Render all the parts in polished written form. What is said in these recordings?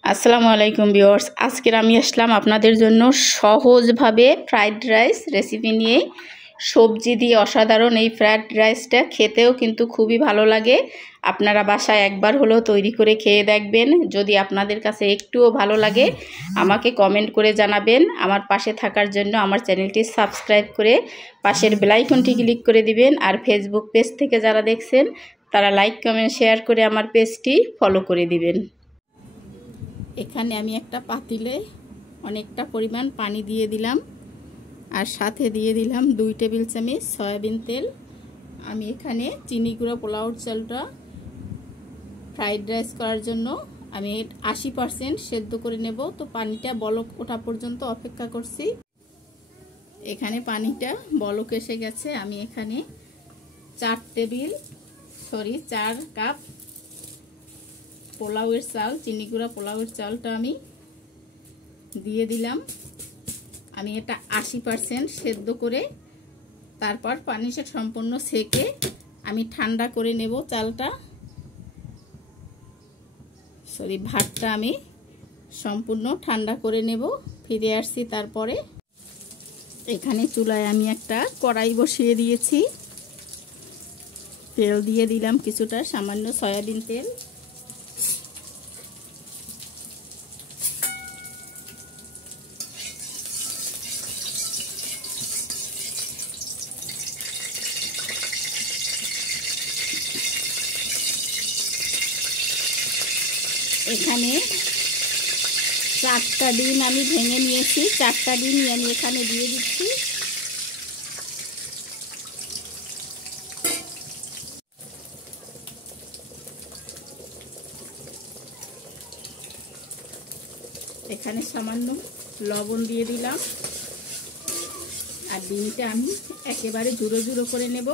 আসসালামু আলাইকুম ভিউয়ার্স। আজকের আমি আসলাম আপনাদের জন্য সহজভাবে ফ্রাইড রাইস রেসিপি নিয়ে। সবজি দিয়ে অসাধারণ এই ফ্রাইড রাইসটা খেতেও কিন্তু খুবই ভালো লাগে। আপনারা বাসায় একবার হলেও তৈরি করে খেয়ে দেখবেন। যদি আপনাদের কাছে একটুও ভালো লাগে আমাকে কমেন্ট করে জানাবেন। আমার পাশে থাকার জন্য আমার চ্যানেলটি সাবস্ক্রাইব করে পাশের বেল আইকনটি ক্লিক করে দিবেন। আর ফেসবুক পেজ থেকে যারা দেখছেন তারা লাইক কমেন্ট শেয়ার করে আমার পেজটি ফলো করে দিবেন। এখানে আমি একটা পাতিলে অনেকটা পরিমাণ পানি দিয়ে দিলাম আর সাথে দিয়ে দিলাম 2 টেবিল চামচ সয়াবিন তেল। আমি এখানে চিনি গুঁড়ো পোলাওর চালটা ফ্রাইড রাইস করার জন্য আমি 80% সেদ্ধ করে নেব। তো পানিটা বলক ওঠা পর্যন্ত অপেক্ষা করছি। এখানে পানিটা বলক এসে গেছে। আমি এখানে 4 কাপ পোলাওয়ের চাল, চিনি গুঁড়া পোলাওয়ের চালটা আমি দিয়ে দিলাম। আমি এটা 80% সেদ্ধ করে তারপর পানিটা সম্পূর্ণ সেকে আমি ঠান্ডা করে নেব। চালটা ভাতটা আমি সম্পূর্ণ ঠান্ডা করে নেব। ফিরে আসছি তারপরে। এখানে চুলায় আমি একটা কড়াই বসিয়ে দিয়েছি। তেল দিয়ে দিলাম কিছুটা, সামান্য সয়াবিন তেল। এখানে 4টা ডিম আমি ভেঙে নিয়েছি। 4টা ডিম আমি এখানে দিয়ে দিচ্ছি। এখানে সামান্য লবণ দিয়ে দিলাম আর ডিমটা আমি একেবারে ঝুড়ো ঝুড়ো করে নেব।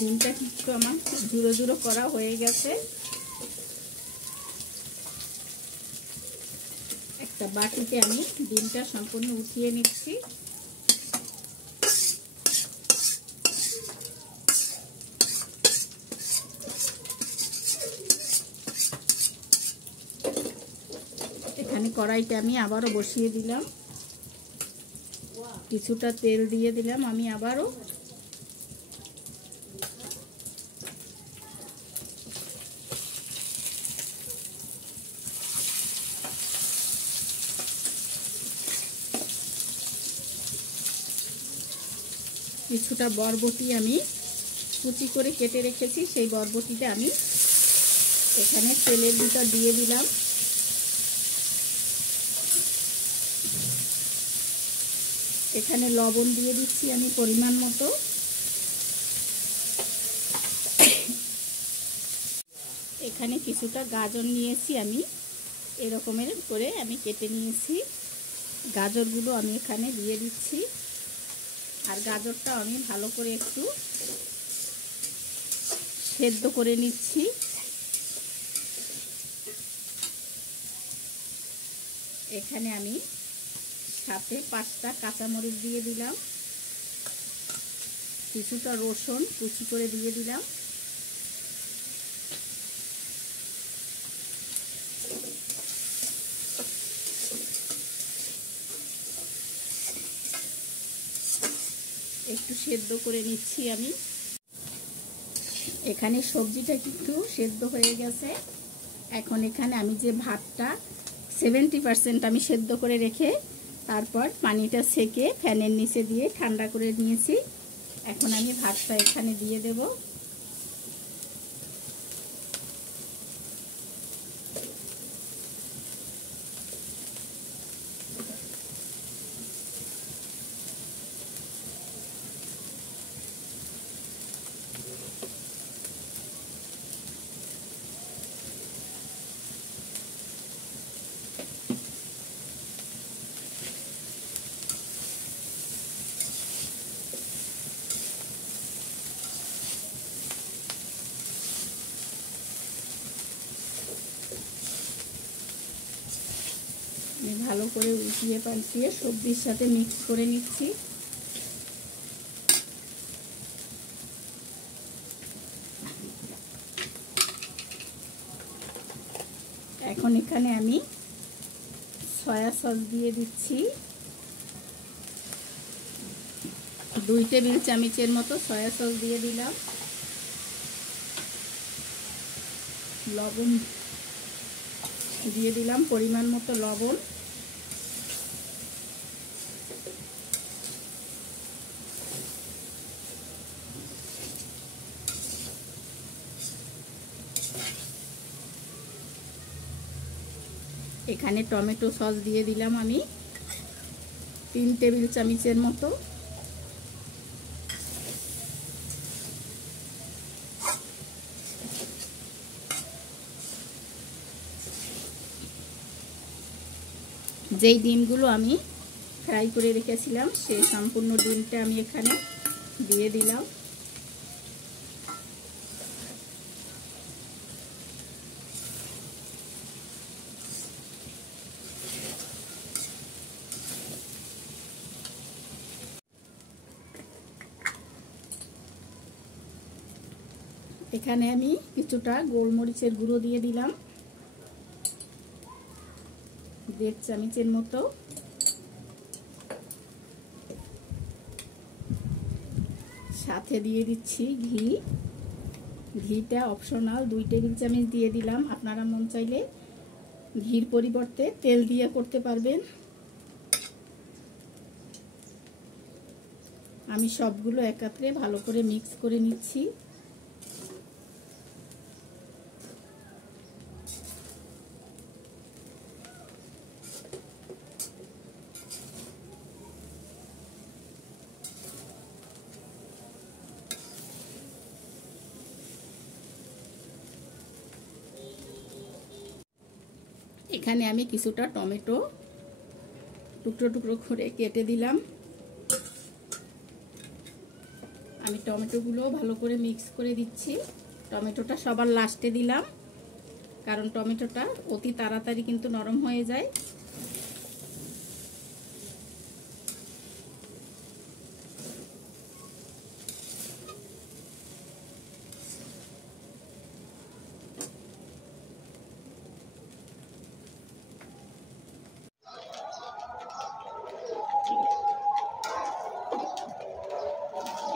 ডিমটা কিন্তু আমার ঝুড়ো ঝুড়ো করা হয়ে গেছে। একটা বাটিতে আমি ডিমটা সম্পূর্ণ উঠিয়ে নিচ্ছি। এখানে কড়াইটা আমি আবারও বসিয়ে দিলাম। কিছুটা তেল দিয়ে দিলাম আমি আবারও। কিছুটা বরবটি আমি কুচি করে কেটে রেখেছি, সেই বরবটিটা আমি এখানে তেলের ভিতর দিয়ে দিলাম। এখানে লবণ দিয়ে দিচ্ছি আমি পরিমাণ মতো। এখানে কিছুটা গাজর নিয়েছি আমি, এরকমের করে আমি কেটে নিয়েছি। গাজরগুলো আমি এখানে দিয়ে দিচ্ছি আর গাজরটা আমি ভালো করে একটু সেদ্ধ করে নিচ্ছি। এখানে আমি সাথে 5টা কাঁচামরিচ দিয়ে দিলাম, কিছুটা রসুন কুচি করে দিয়ে দিলাম। একটু সেদ্ধ করে নিচ্ছি আমি। এখানে সবজিটা একটু সেদ্ধ হয়ে গেছে। এখন এখানে আমি যে ভাতটা 70% আমি সেদ্ধ করে রেখে তারপর পানিটা সেকে ফ্যানের নিচে দিয়ে ঠান্ডা করে নিয়েছি। এখন আমি ভাতটা এখানে দিয়ে দেব। ভালো করে উল্টিয়ে পাল্টিয়ে সবজির সাথে মিক্স করে নিচ্ছি। এখন এখানে আমি সয়া সস দিয়ে দিচ্ছি, 2 টেবিল চামচের মতো সয়া সস দিয়ে দিলাম। লবণ দিয়ে দিলাম পরিমাণ মতো লবণ। এখানে টমেটো সস দিয়ে দিলাম আমি 3 টেবিল চামচের মতো। যেই ডিমগুলো আমি ফ্রাই করে রেখেছিলাম সেই সম্পূর্ণ ডিমটা আমি এখানে দিয়ে দিলাম। এখানে আমি কিছুটা গোলমরিচের গুঁড়ো দিয়ে দিলাম, 1.5 চামচের মতো। সাথে দিয়ে দিচ্ছি ঘি। ঘিটা অপশনাল, 2 টেবিল চামচ দিয়ে দিলাম। আপনারা মন চাইলে ঘির পরিবর্তে তেল দিয়ে করতে পারবেন। আমি সবগুলো একত্রে ভালো করে মিক্স করে নিচ্ছি। এখানে আমি কিছুটা টমেটো টুকরো টুকরো করে কেটে দিলাম। আমি টমেটোগুলো ভালো করে মিক্স করে দিচ্ছি। টমেটোটা সবার লাস্টে দিলাম, কারণ টমেটোটা অতি তাড়াতাড়ি কিন্তু নরম হয়ে যায়।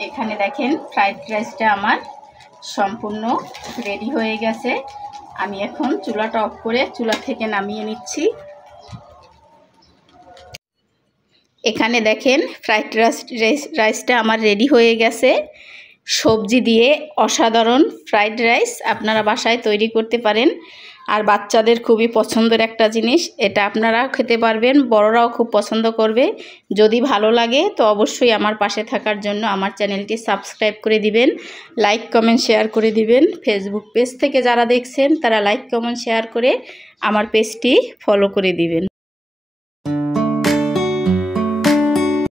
এখানে দেখেন ফ্রাইড রাইসটা আমার সম্পূর্ণ রেডি হয়ে গেছে। আমি এখন চুলাটা অফ করে চুলা থেকে নামিয়ে নিচ্ছি। এখানে দেখেন ফ্রাইড রাইসটা আমার রেডি হয়ে গেছে। সবজি দিয়ে অসাধারণ ফ্রাইড রাইস আপনারা বাসায় তৈরি করতে পারেন। আর বাচ্চাদের খুবই পছন্দের একটা জিনিস, এটা আপনারাও খেতে পারবেন, বড়রাও খুব পছন্দ করবে। যদি ভালো লাগে তো অবশ্যই আমার পাশে থাকার জন্য আমার চ্যানেলটি সাবস্ক্রাইব করে দিবেন, লাইক কমেন্ট শেয়ার করে দিবেন। ফেসবুক পেজ থেকে যারা দেখছেন তারা লাইক কমেন্ট শেয়ার করে আমার পেজটি ফলো করে দিবেন।